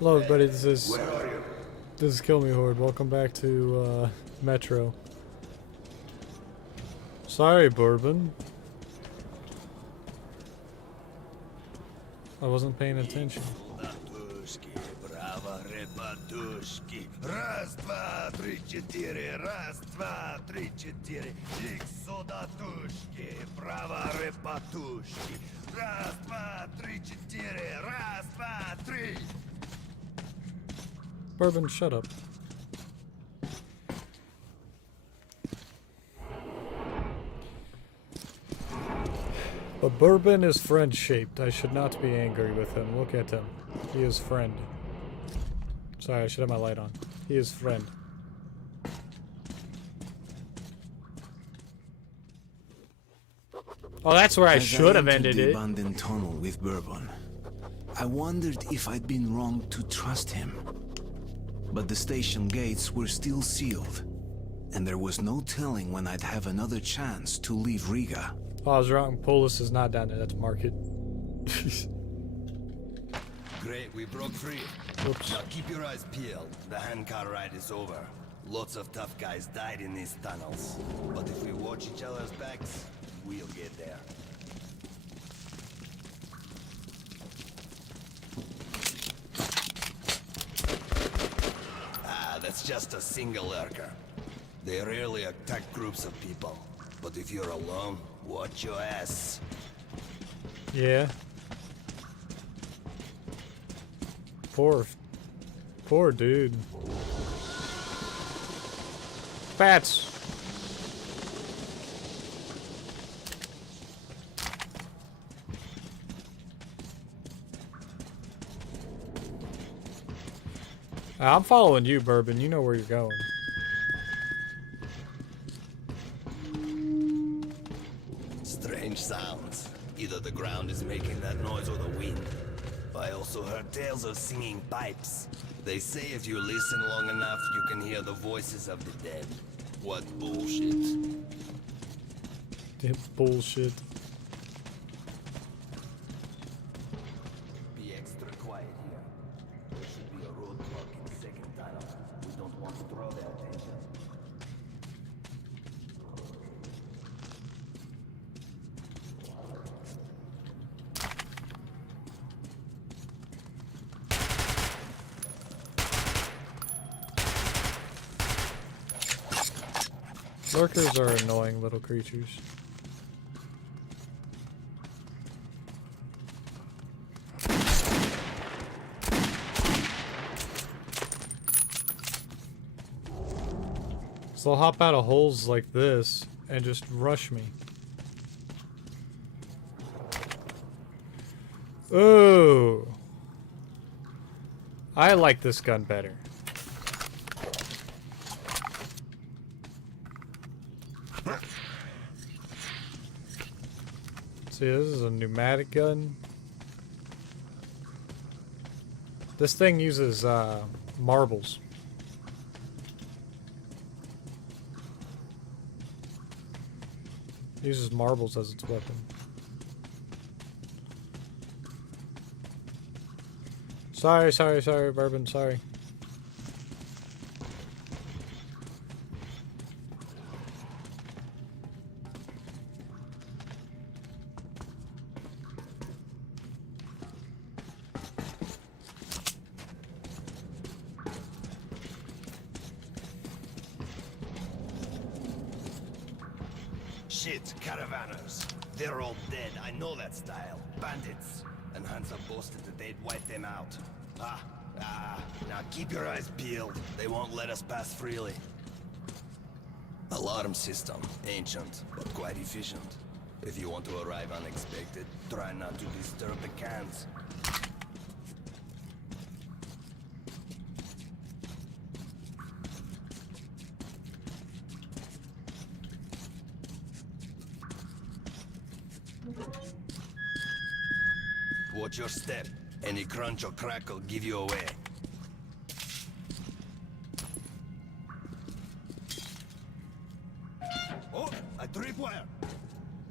Hello everybody, this Where are you? is Kill Me Horde. Welcome back to Metro. Sorry, Bourbon. I wasn't paying attention. Раз, два, три, четыре. Раз, два, три, четыре. Икс солдатушки, право репатушки. Раз, два, три, четыре. Раз, два, три. Bourbon, shut up. But Bourbon is friend-shaped. I should not be angry with him. Look at him. He is friend. Sorry, I should have my light on. He is friend. Oh, that's where I should have ended the it. abandoned tunnel with Bourbon, I wondered if I'd been wrong to trust him. But the station gates were still sealed, and there was no telling when I'd have another chance to leave Riga. Oh, I was wrong. Polis is not down there. That's Market. Great, we broke free. Oops. Now keep your eyes peeled. The handcar ride is over. Lots of tough guys died in these tunnels. But if we watch each other's backs, we'll get there. Ah, that's just a single lurker. They rarely attack groups of people. But if you're alone, watch your ass. Yeah. Poor dude. Bats. I'm following you, Bourbon. You know where you're going. Strange sounds. Either the ground is making that noise or the wind. I also heard tales of singing pipes. They say if you listen long enough, you can hear the voices of the dead. What bullshit. Bullshit. Be extra quiet here. There should be a roadblock in the second tunnel. We don't want to draw their attention. Lurkers are annoying little creatures. So they'll hop out of holes like this and just rush me. Ooh. I like this gun better. See, this is a pneumatic gun. This thing uses marbles. Uses marbles as its weapon. Sorry, Bourbon, sorry. Shit, caravanners. They're all dead, I know that style. Bandits. And Hansa boasted that they'd wipe them out. Now keep your eyes peeled. They won't let us pass freely. Alarm system. Ancient, but quite efficient. If you want to arrive unexpected, try not to disturb the cans. Watch your step. Any crunch or crack will give you away. Oh, a tripwire!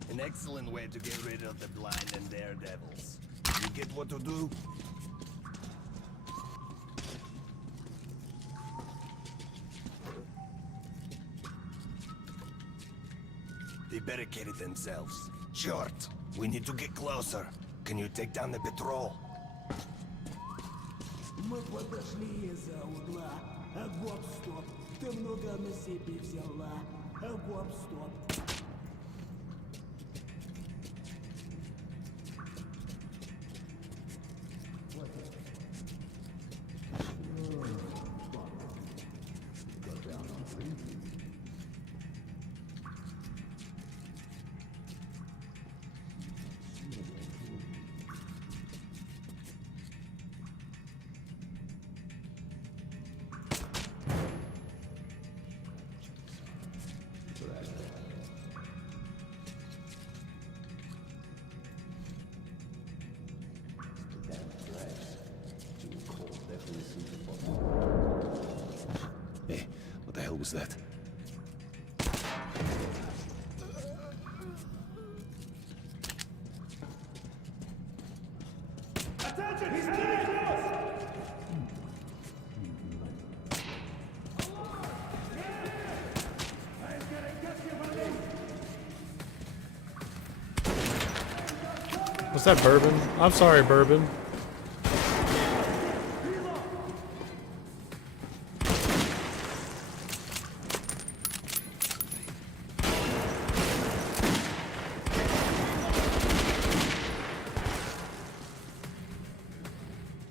An excellent way to get rid of the blind and daredevils. You get what to do? They barricaded themselves. Short, we need to get closer. Can you take down the patrol? Мы подошли из-за угла. Гоп, стоп. Ты много на себе взяла. Гоп, стоп. Hey, what the hell was that? Was that Bourbon? I'm sorry, Bourbon.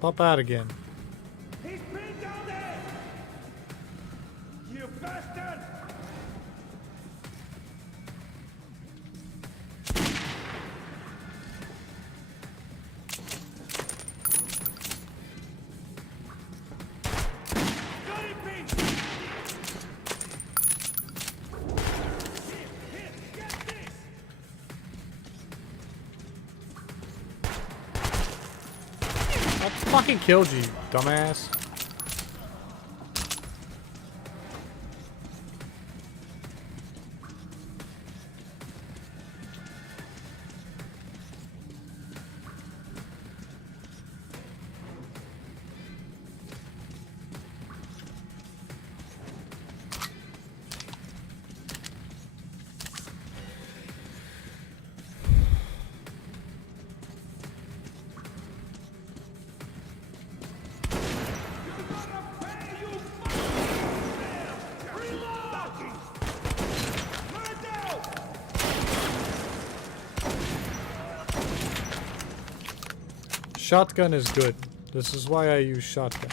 Pop out again. He's pinned down there! You bastard! Got him pinned! Here, get this! I fucking killed you, dumbass. Shotgun is good. This is why I use shotgun.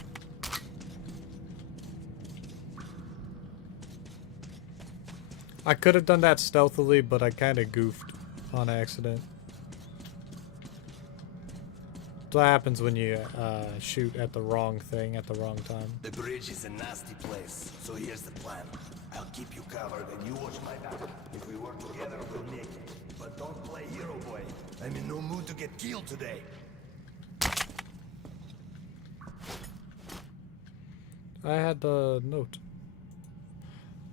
I could have done that stealthily, but I kind of goofed on accident. That's what happens when you shoot at the wrong thing at the wrong time. The bridge is a nasty place, so here's the plan. I'll keep you covered and you watch my back. If we work together, we'll make it. But don't play hero boy. I'm in no mood to get killed today. I had the note.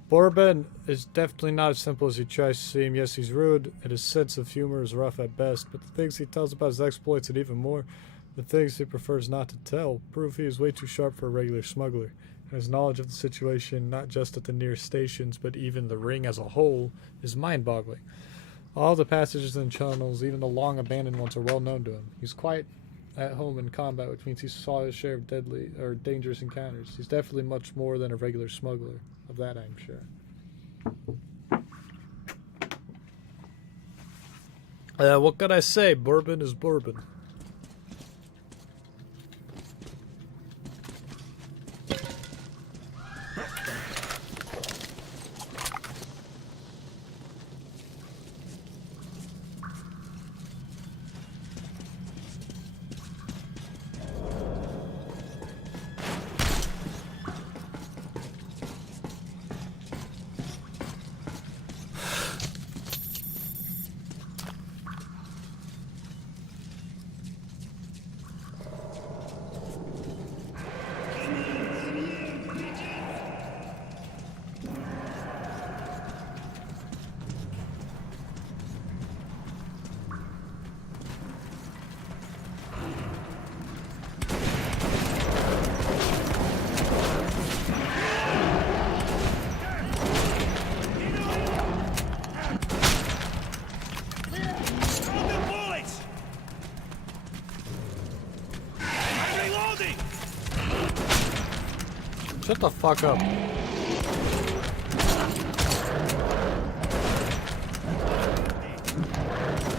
Bourbon is definitely not as simple as he tries to seem. Yes, he's rude, and his sense of humor is rough at best, but the things he tells about his exploits and even more, the things he prefers not to tell, prove he is way too sharp for a regular smuggler. And his knowledge of the situation, not just at the nearest stations, but even the ring as a whole, is mind-boggling. All the passages and channels, even the long-abandoned ones, are well known to him. He's quite at home in combat, which means he saw his share of deadly or dangerous encounters. He's definitely much more than a regular smuggler. Of that, I'm sure. What could I say? Bourbon is bourbon. Reloading. Shut the fuck up.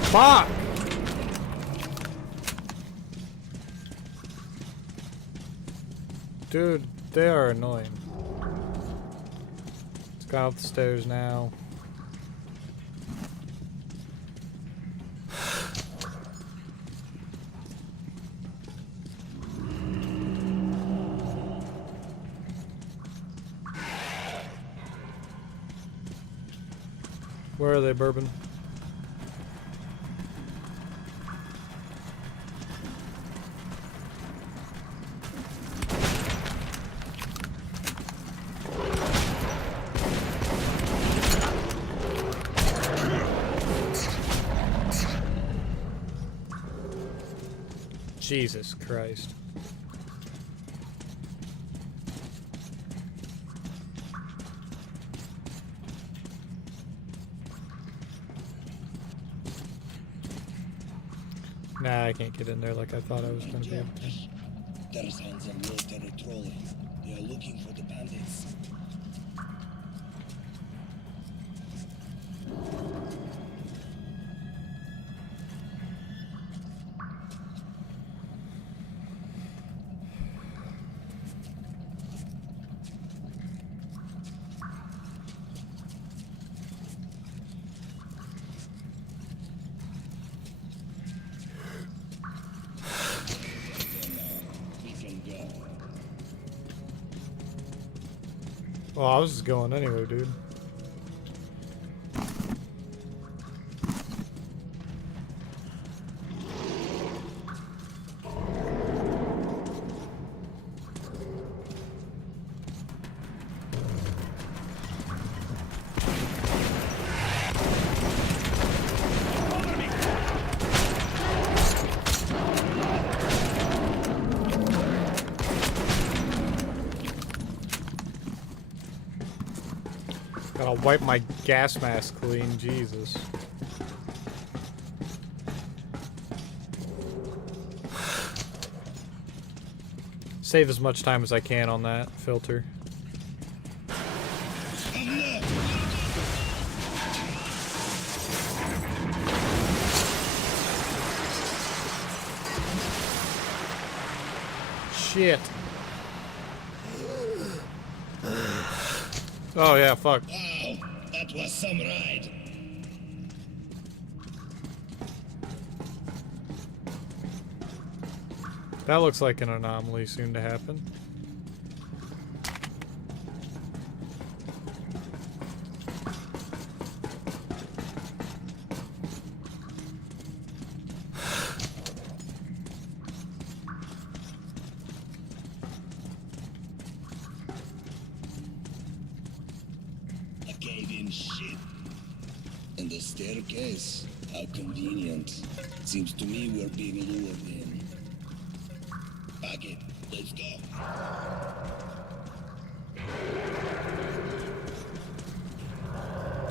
Fuck! Dude, they are annoying. Let's go up the stairs now. Where are they, Bourbon? Jesus Christ. Nah, I can't get in there like I thought I was going to be able to. Tarzan's a military trolley. They are looking for the bandits. Well, I was just going anyway, dude. Gotta wipe my gas mask clean, Jesus. Save as much time as I can on that filter. Shit. Oh yeah, fuck. Wow, that was some ride. That looks like an anomaly soon to happen. A cave-in shit. And the staircase. How convenient. Seems to me we're being lured in. Pack it. Let's go.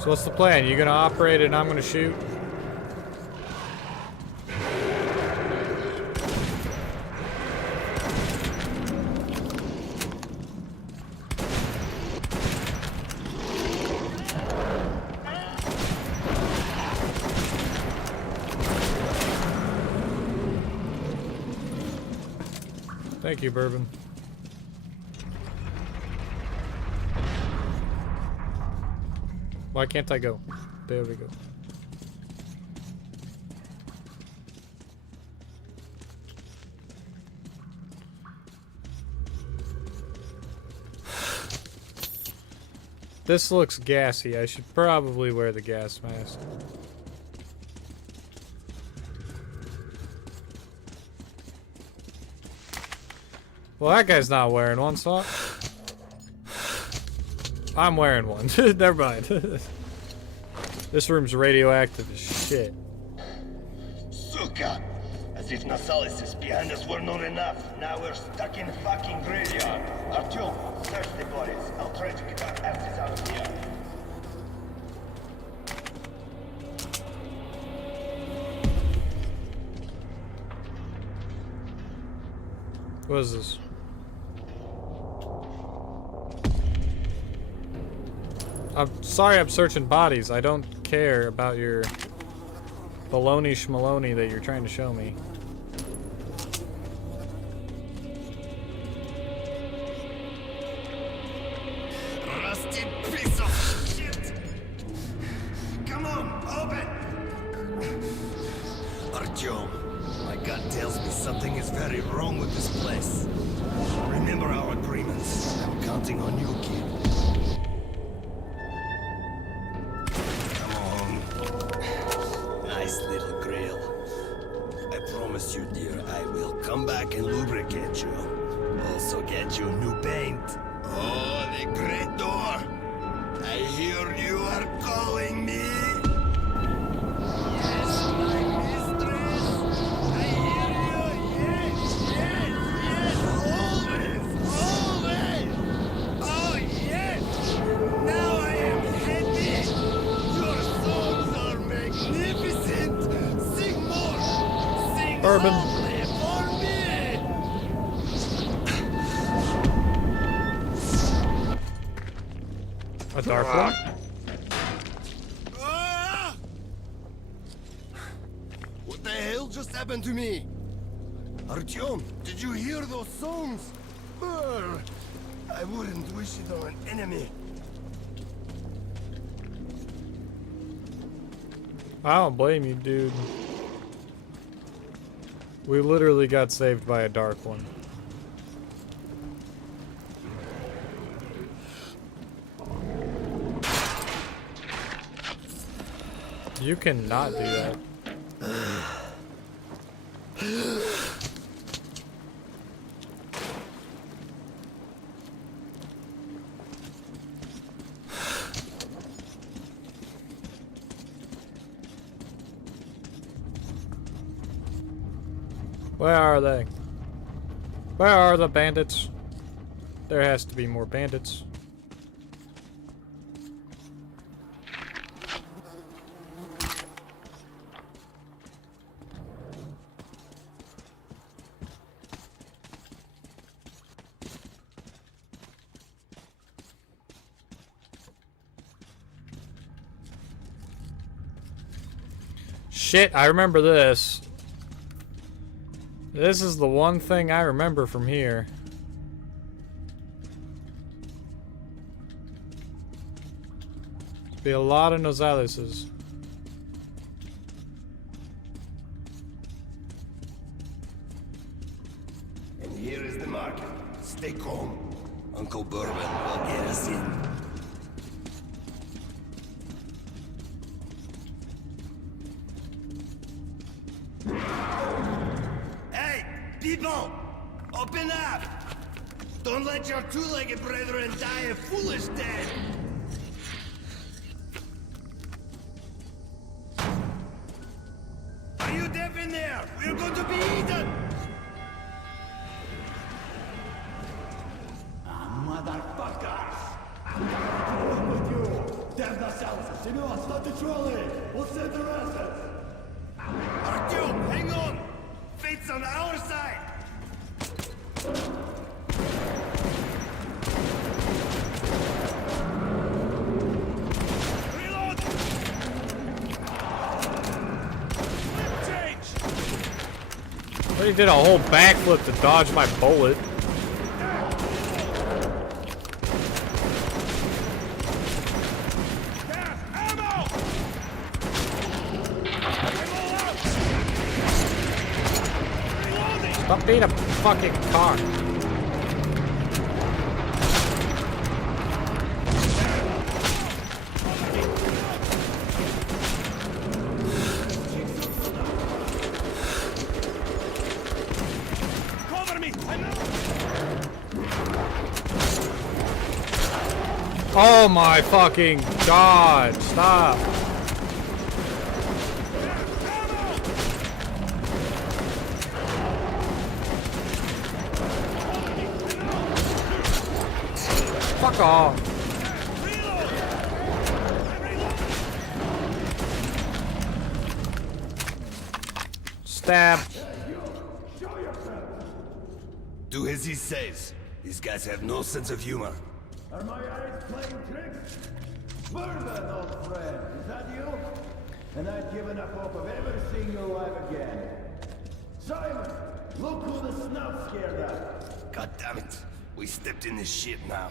So what's the plan? You gonna operate and I'm gonna shoot? Thank you, Bourbon. Why can't I go? There we go. This looks gassy. I should probably wear the gas mask. Well, that guy's not wearing one, so I'm wearing one. Never mind. This room's radioactive as shit. Suka! As if Nasalis behind us were not enough. Now we're stuck in fucking graveyard. Artyom, search the bodies. I'll try to get our asses out of here. What is this? I'm sorry I'm searching bodies. I don't care about your baloney schmaloney that you're trying to show me. Rusty piece of shit! Come on, open! Artyom, my gut tells me something is very wrong with this place. Remember our agreements. I'm counting on you, kid. Come on. Nice little grill. I promise you, dear, I will come back and lubricate you. Also get you new paint. Oh, the great door! I hear you are calling me! Yes, my mistress! I hear you! Yes, yes, yes! Always! Always! Oh, yes! Now I am happy! Your songs are magnificent! Sing more! Sing Bourbon. only for me! A dark one? Ah! What the hell just happened to me? Artyom, did you hear those songs? Brr, I wouldn't wish it on an enemy. I don't blame you, dude. We literally got saved by a dark one. You cannot do that. Where are they? Where are the bandits? There has to be more bandits. Shit, I remember this. This is the one thing I remember from here. Be a lot of Nozalises. And here is the market. Stay calm. Uncle Bourbon will get us in. Hey, people! Open up! Don't let your two-legged brethren die a foolish death! Are you deaf in there? We're going to be eaten! Motherfuckers! I'm with you! Damn yourselves! Семен, stop the trolley! We'll send the rest! Artyom, hang on! Fate's on our side! Reload! Flip change! But he did a whole backflip to dodge my bullet. Gas! Ammo! Stop being a fucking car. Cover me! Oh my fucking god. Stop. Fuck off. Stab. Do as he says. These guys have no sense of humor. Are my eyes playing tricks? Bourbon, old friend, is that you? And I've given up hope of ever seeing you alive again. Simon, look who the snout scared at. God damn it. We stepped in this shit now.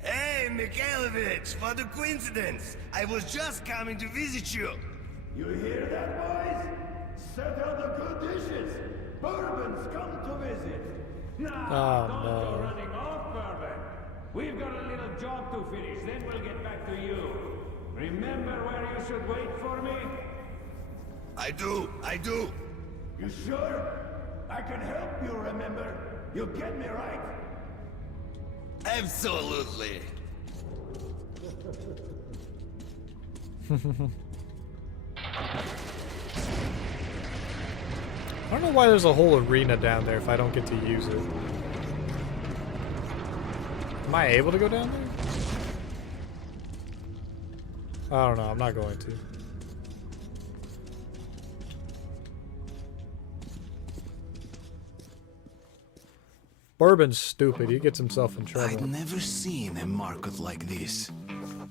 Hey, Mikhailovich, what a coincidence. I was just coming to visit you. You hear that, boys? Set out the good dishes. Bourbon's come to visit. Oh, Don't no. go running off, Bourbon. We've got a little job to finish, then we'll get back to you. Remember where you should wait for me? I do. You sure? I can help you, remember? You get me right? Absolutely. I don't know why there's a whole arena down there if I don't get to use it. Am I able to go down there? I don't know, I'm not going to. Bourbon's stupid, he gets himself in I'd trouble. never seen a market like this.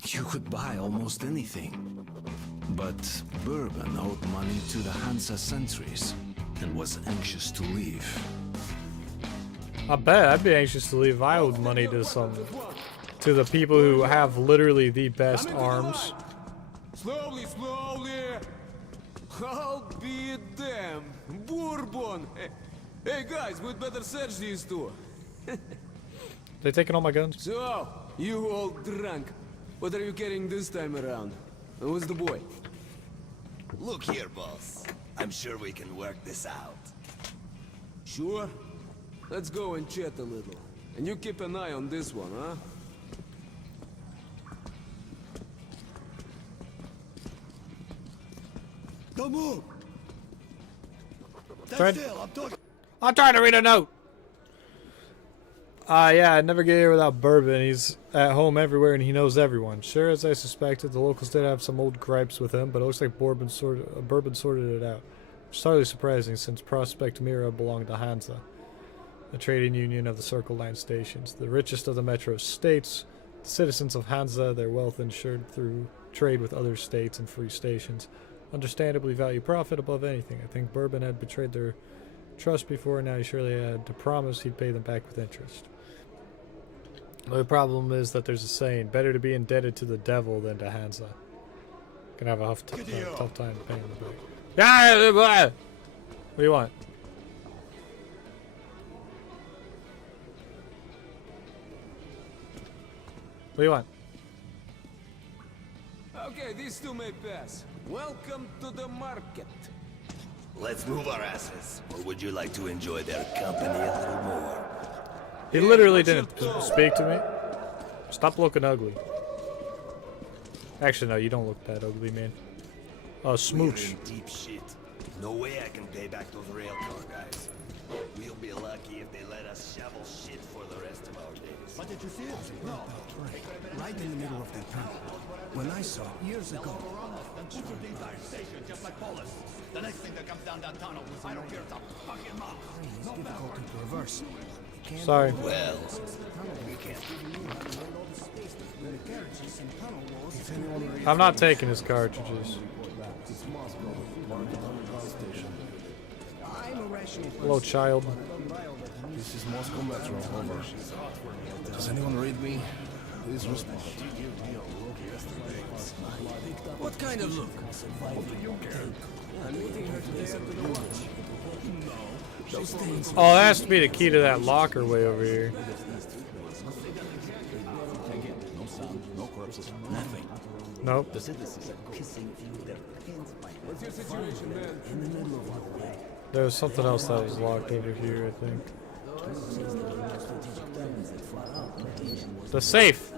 You could buy almost anything. But Bourbon owed money to the Hansa sentries and was anxious to leave. I bet I'd be anxious to leave if I owed money to the people who have literally the best arms. Slowly, slowly. I'll be damned. Bourbon. Hey guys, we'd better search these two. They taking all my guns? So, you all drunk. What are you carrying this time around? And who's the boy? Look here, boss. I'm sure we can work this out. Sure? Let's go and chat a little. And you keep an eye on this one, huh? Don't move! Fred? Stand still, I'm talking. I'm trying to read a note! Yeah, I'd never get here without Bourbon. He's at home everywhere and he knows everyone. Sure, as I suspected, the locals did have some old gripes with him, but it looks like Bourbon sorted it out. Which is hardly surprising since Prospect Mira belonged to Hansa, a trading union of the Circle Line stations. The richest of the metro states, the citizens of Hansa, their wealth ensured through trade with other states and free stations, understandably value profit above anything. I think Bourbon had betrayed their trust before, and now he surely had to promise he'd pay them back with interest. The problem is that there's a saying, better to be indebted to the devil than to Hansa. Gonna have a tough time paying them back. Yeah, what do you want? What do you want? Okay, these two may pass. Welcome to the market. Let's move our asses. Or would you like to enjoy their company a little more? He literally didn't speak to me. Stop looking ugly. Actually, no, you don't look that ugly, man. Smooch. We're in deep shit. No way I can pay back those railcar guys. We'll be lucky if they let us shovel shit for the rest of our days. What did you see? No. Right in the middle of that tunnel. When I saw it years ago. Then shoot the entire station just like Polis. The next thing that comes down that tunnel, I don't care, it's a fucking mouth. It's difficult to reverse. Sorry. Well, we can't. I'm not taking his cartridges. Hello, child. This is Moscow Metro, over. Does anyone read me? Please respond. What kind of look? Oh, that has to be the key to that locker way over here. No corpses. Nothing. Nope. What's your situation, man? There was something else that was locked over here, I think. The safe!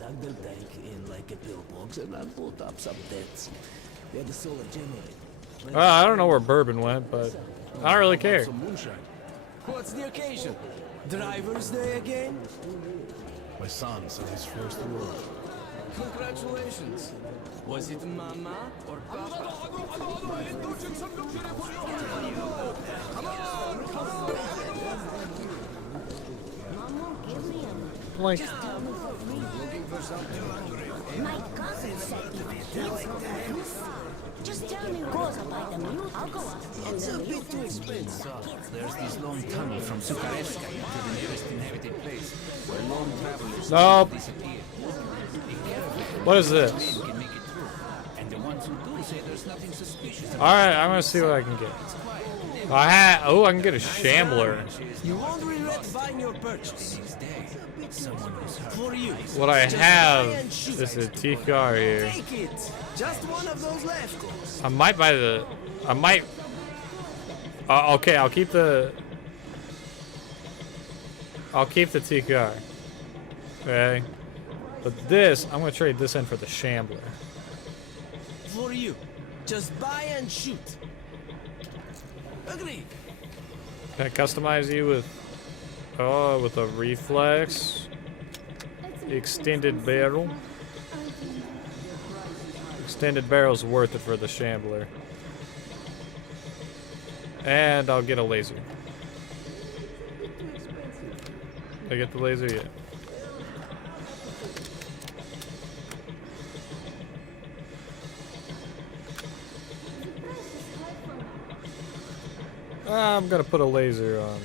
Dug the tank in like a pillbox and I pulled up some debts. We had a solar generator. Well, I don't know where Bourbon went, but I don't really care. Some moonshine. What's the occasion? Driver's Day again? My son said his first word. Congratulations. Was it Mama or Papa? like? My cousin said just tell me what's about the mute. I'll go up. It's a bit too expensive. There's this long tunnel from Sukharevska to the nearest inhabited place, where lone travelers Nope. disappear. What is this? Can make it through, and the ones who do say there's nothing suspicious. All right, I'm gonna see what I can get. I can get a shambler. You won't regret buying your purchase. For you. What I have is a TCR here. Take it. Just one of those left. I might buy the. I might. Okay, I'll keep the. I'll keep the TCR. Okay. But this, I'm gonna trade this in for the shambler. For you. Just buy and shoot. Agreed. Can I customize you with? Oh, with a reflex. Extended barrel. Extended barrel's worth it for the shambler. And I'll get a laser. Did I get the laser yet? I'm gonna put a laser on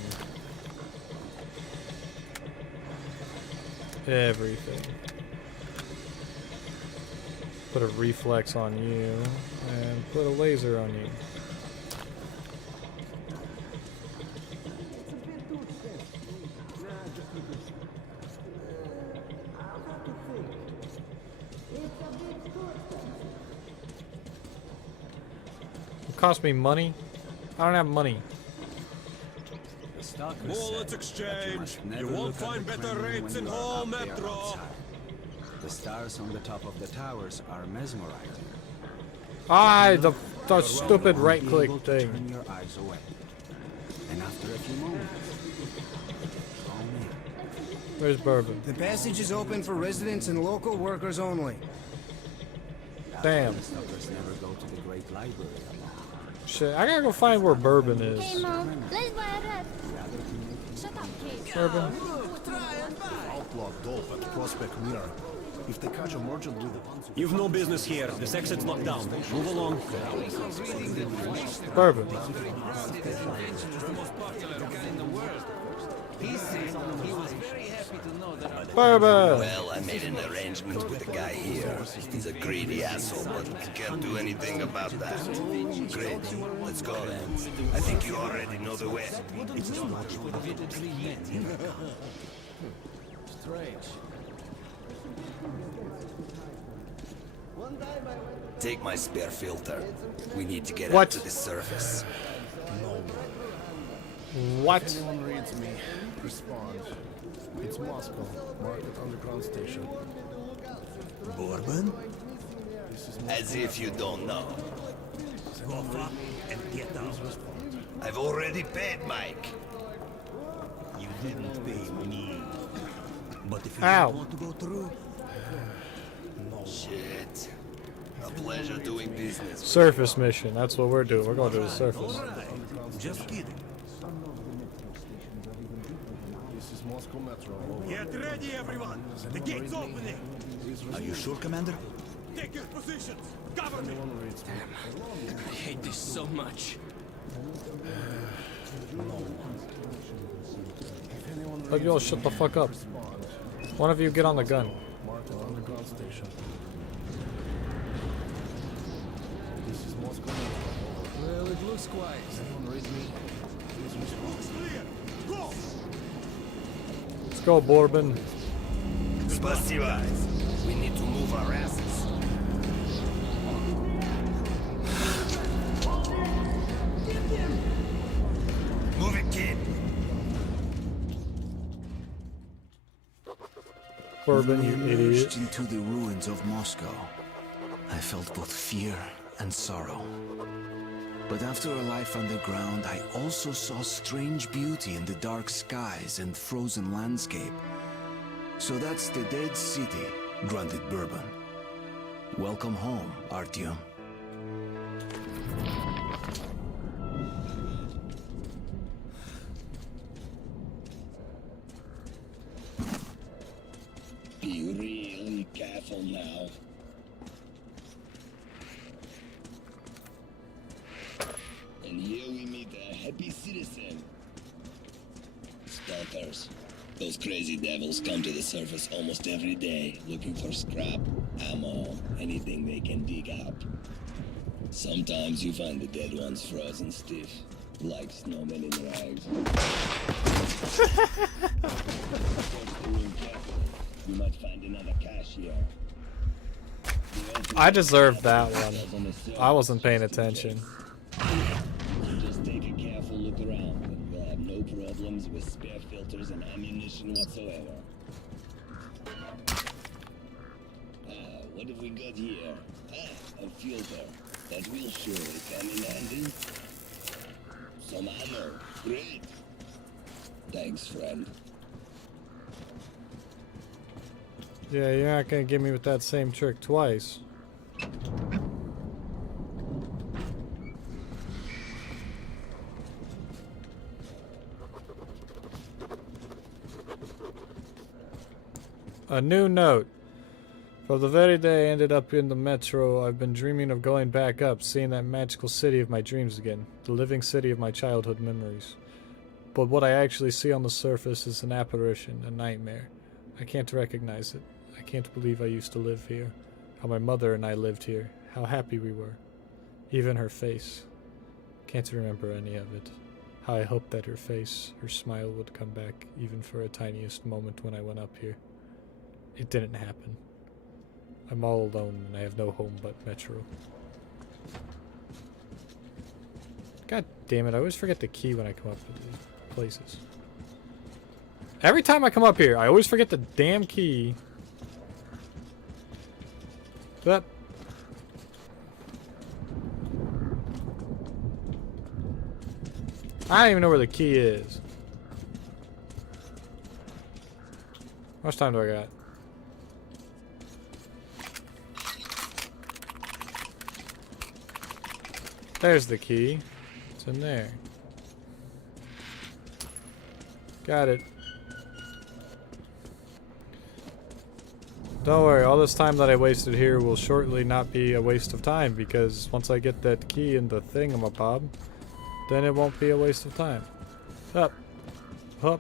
everything. Put a reflex on you, and put a laser on you. It cost me money? I don't have money. Bullets exchange. You won't find better rates in whole metro. The stars on the top of the towers are mesmerizing. The stupid right click thing. Turn your eyes away. And after a few moments, call me. Where's Bourbon? The passage is open for residents and local workers only. Damn. Stoppers never go to the great library. Shit, I gotta go find where Bourbon is. Hey, Mom, let's buy a rat. Shut up, Kate. Bourbon. Outlaw dope at Prospect Mirror. If they catch a merchant with it. You've no business here. This exit's locked down. Move along. Bourbon. Bourbon. Well, I made an arrangement with the guy here. He's a greedy asshole, but can't do anything about that. Great. Let's go then. I think you already know the way. Take my spare filter. We need to get What? up to the surface. What? If anyone reads me, respond. It's Moscow, Market Underground Station. Bourbon? As if you don't know. Go up and get out. I've already paid Mike. You didn't pay me. But if you Ow. don't want to go through, Shit. A pleasure doing business. Surface mission. That's what we're doing. We're going to the surface. just kidding. This is Moscow Metro. Get ready, everyone. The gate's opening. Are you sure, Commander? Take your positions. Cover me. I hate this so much. Let you all shut the fuck up. One of you get on the gun. Market Underground Station. This is Moscow Metro. Well, it looks quiet. Anyone read me? Please respond. Clear. Go. Let's go, Bourbon. Spasiba. We need to move our asses. Move it, kid. Bourbon, When you we idiot. emerged into the ruins of Moscow, I felt both fear and sorrow. But after a life underground, I also saw strange beauty in the dark skies and frozen landscape. So that's the dead city, grunted Bourbon. Welcome home, Artyom. careful now. And here we meet a happy citizen. Stalkers. Those crazy devils come to the surface almost every day, looking for scrap, ammo, anything they can dig up. Sometimes you find the dead ones frozen stiff, like snowmen in rags. You might find another cache here. I deserved that one. I wasn't paying attention. Just take a careful look around, and we'll have no problems with spare filters and ammunition whatsoever. What have we got here? A filter. That will surely come in handy. Some ammo. Great. Thanks, friend. Yeah, you're not gonna get me with that same trick twice. A new note. From the very day I ended up in the metro, I've been dreaming of going back up, seeing that magical city of my dreams again, the living city of my childhood memories. But what I actually see on the surface is an apparition, a nightmare. I can't recognize it. I can't believe I used to live here. How my mother and I lived here. How happy we were. Even her face. Can't remember any of it. How I hoped that her face, her smile would come back, even for a tiniest moment when I went up here. It didn't happen. I'm all alone and I have no home but Metro. God damn it, I always forget the key when I come up to these places. Every time I come up here, I always forget the damn key. But I don't even know where the key is. How much time do I got? There's the key. It's in there. Got it. Don't worry, all this time that I wasted here will shortly not be a waste of time, because once I get that key in the thingamabob, then it won't be a waste of time. Up. Up.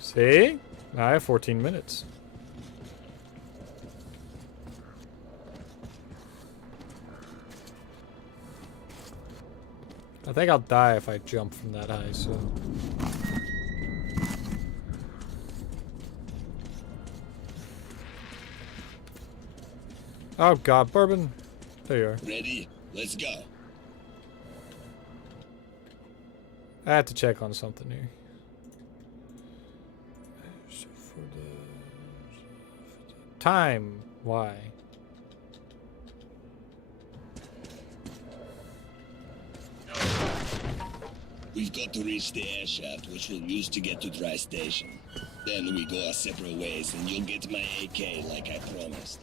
See? Now I have 14 minutes. I think I'll die if I jump from that high, so... Oh god, bourbon. There you are. Ready? Let's go. I had to check on something here. So for the time, why? We've got to reach the air shaft, which we'll use to get to Dry Station. Then we go our separate ways, and you'll get my AK like I promised.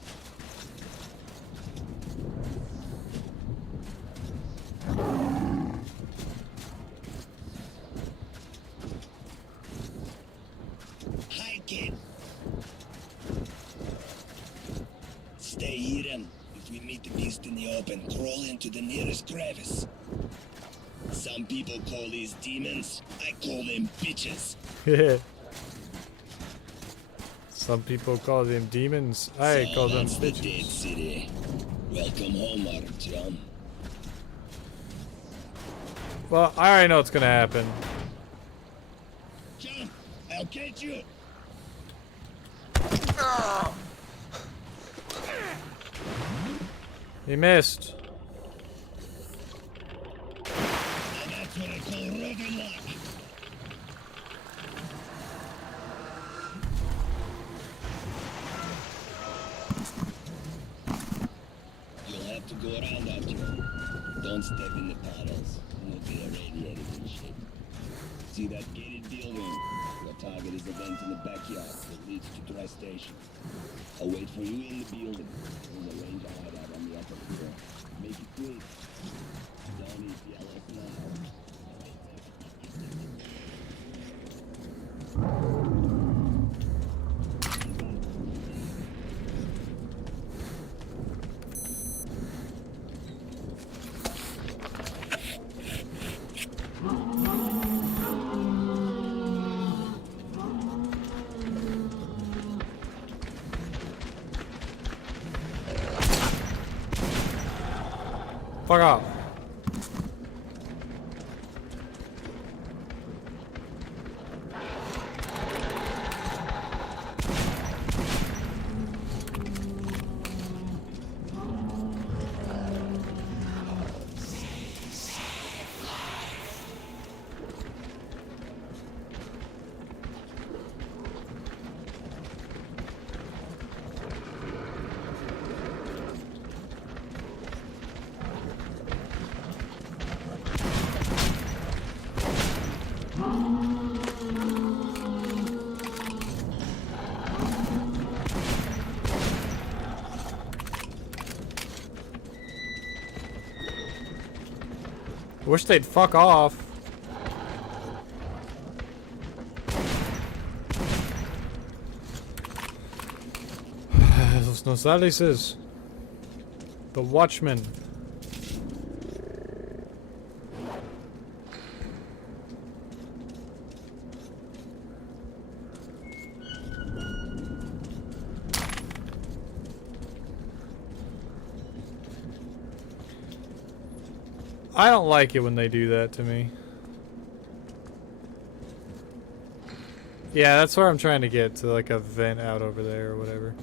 Hi, kid. Stay hidden. If we meet the beast in the open, crawl into the nearest crevice. Some people call these demons. I call them bitches. Some people call them demons. I call them that's bitches. The dead city. Welcome home, Artyom. Well, I already know what's gonna happen. Jump! I'll catch you! He missed. And that's what I call rugged luck. You'll have to go around Artyom. Don't step in the puddles. You'll be irradiated and shit. See that gated building? Your target is a vent in the backyard that leads to Dry Station. I'll wait for you in the building. We'll arrange a hideout on the upper floor. Make it quick. Don't eat yellow now. Fuck off. Wish they'd fuck off. Los Nosalises. The Watchmen. I don't like it when they do that to me. Yeah, that's where I'm trying to get to, like a vent out over there or whatever.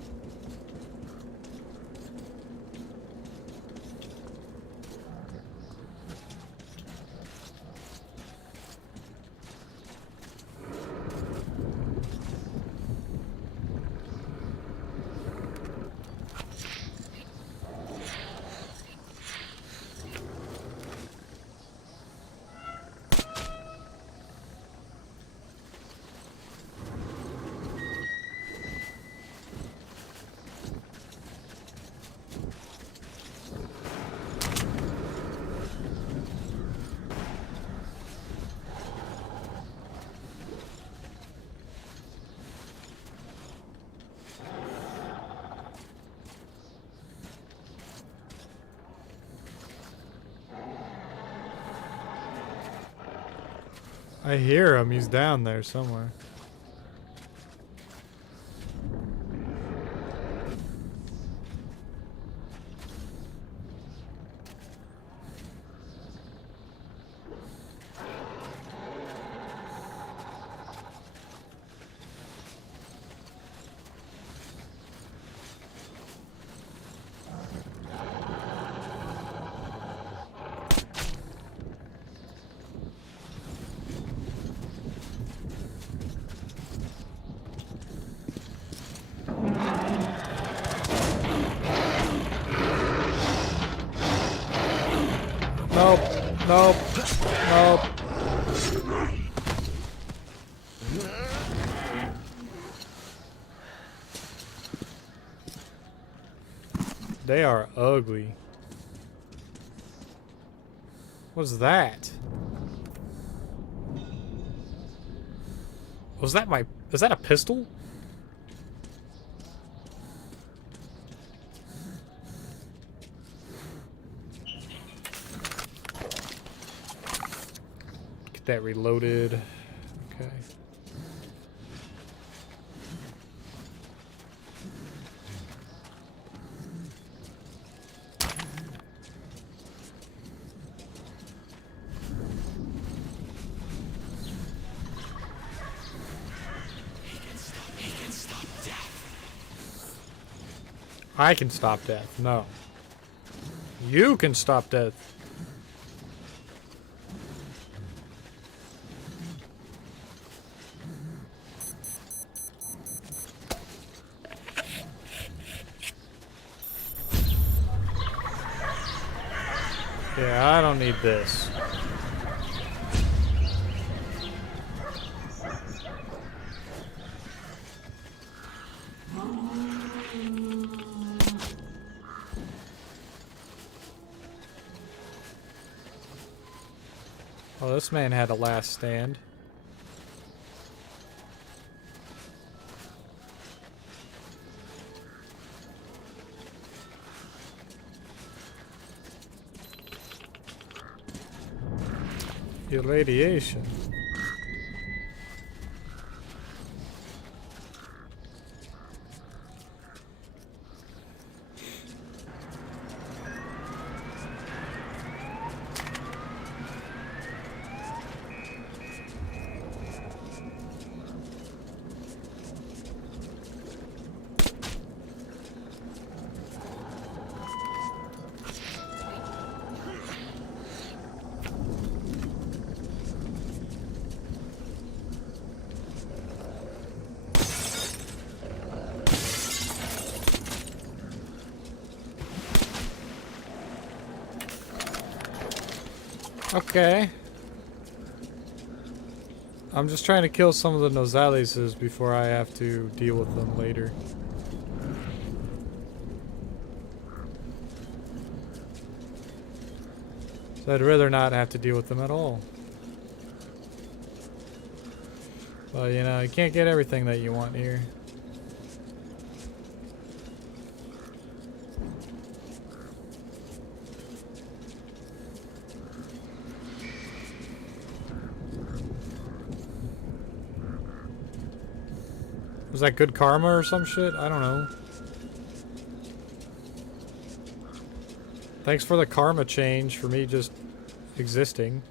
I hear him. He's down there somewhere. Nope. Nope. Nope. They are ugly. What's that? Was that my... Is that a pistol? Get that reloaded. Okay. I can stop death. No. You can stop death. Yeah, I don't need this. Oh, this man had a last stand. Irradiation. Okay. I'm just trying to kill some of the Nozalises before I have to deal with them later. So I'd rather not have to deal with them at all. But you know, you can't get everything that you want here. Was that good karma or some shit? I don't know. Thanks for the karma change for me just existing.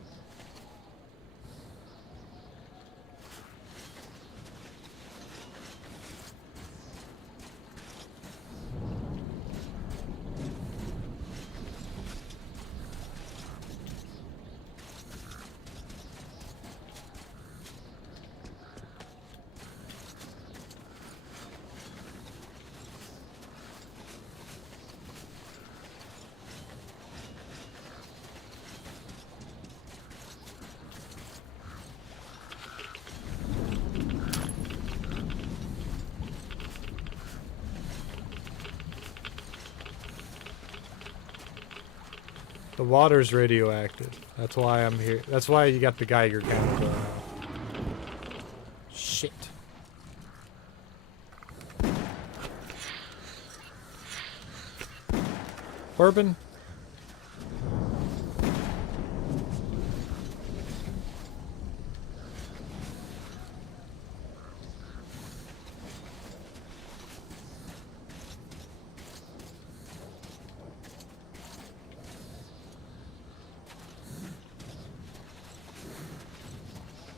The water's radioactive. That's why I'm here. That's why you got the Geiger counter going on. Shit. Bourbon?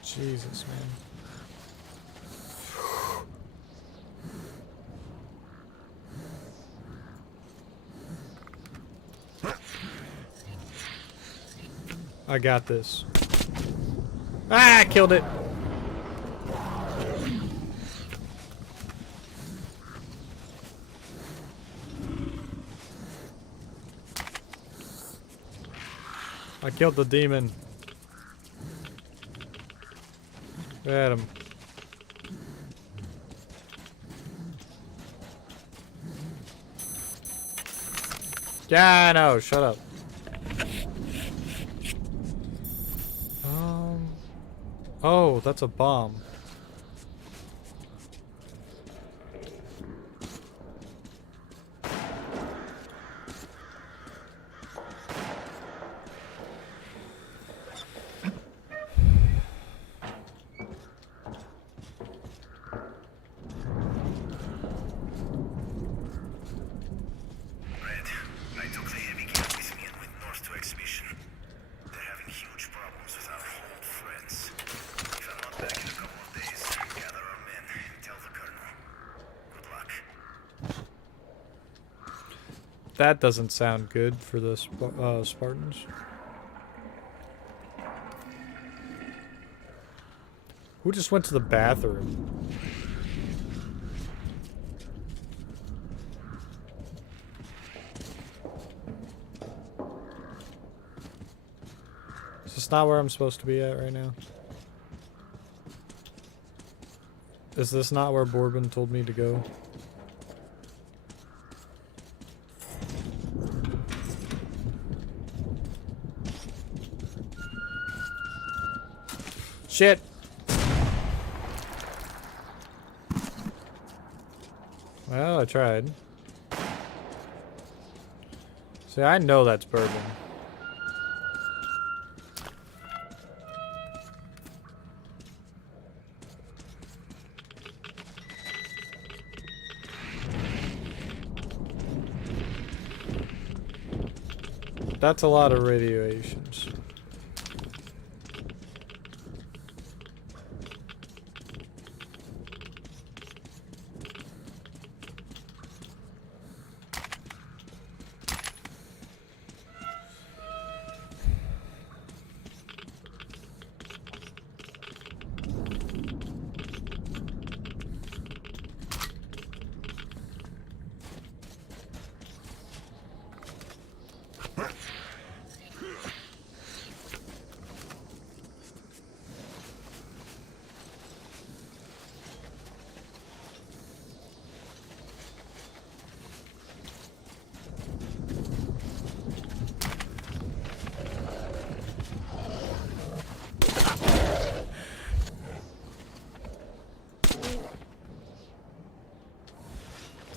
Jesus, man. I got this. Ah, I killed it. I killed the demon. At him. Yeah, I know. Shut up. Oh, that's a bomb. That doesn't sound good for the Spartans. Who just went to the bathroom? Is this not where I'm supposed to be at right now? Is this not where Bourbon told me to go? Shit. Well, I tried. See, I know that's Bourbon. That's a lot of radiations.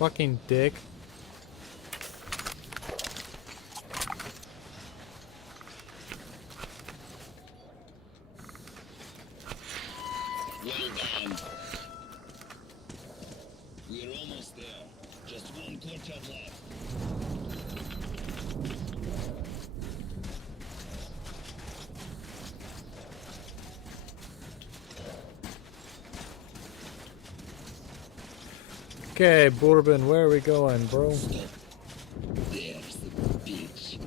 Fucking dick. Well done. We're almost there. Just one courtyard left. Okay, Bourbon, where are we going, bro? There's the beach.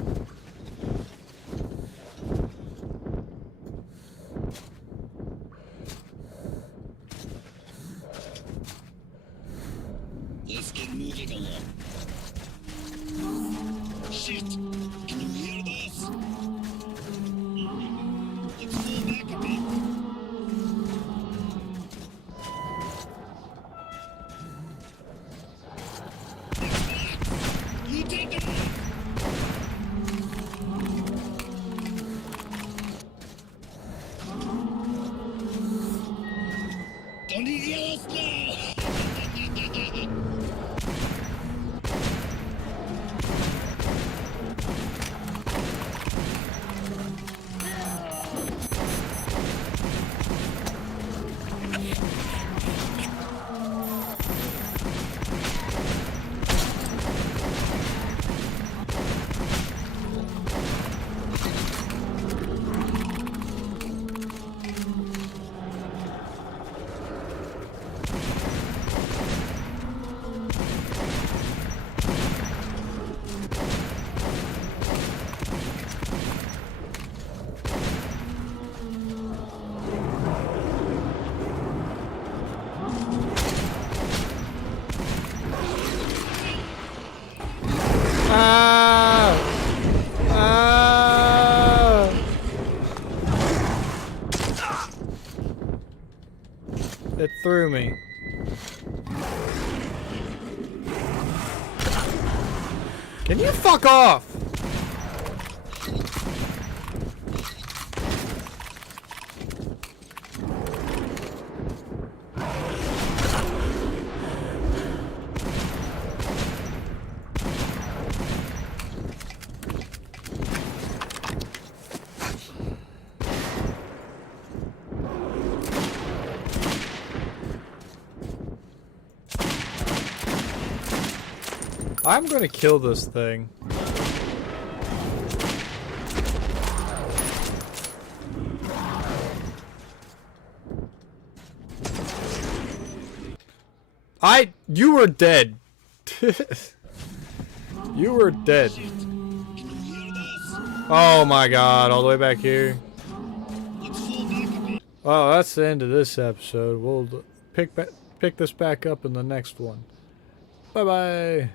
Let's get moving along. Shit! Can you hear this? Let's fall back a bit. You take it! Don't need yellow snow! Ah! Ah! It threw me. Can you fuck off? I'm gonna kill this thing. You were dead. You were dead. Oh my god, all the way back here. Well, that's the end of this episode. We'll pick this back up in the next one. Bye bye.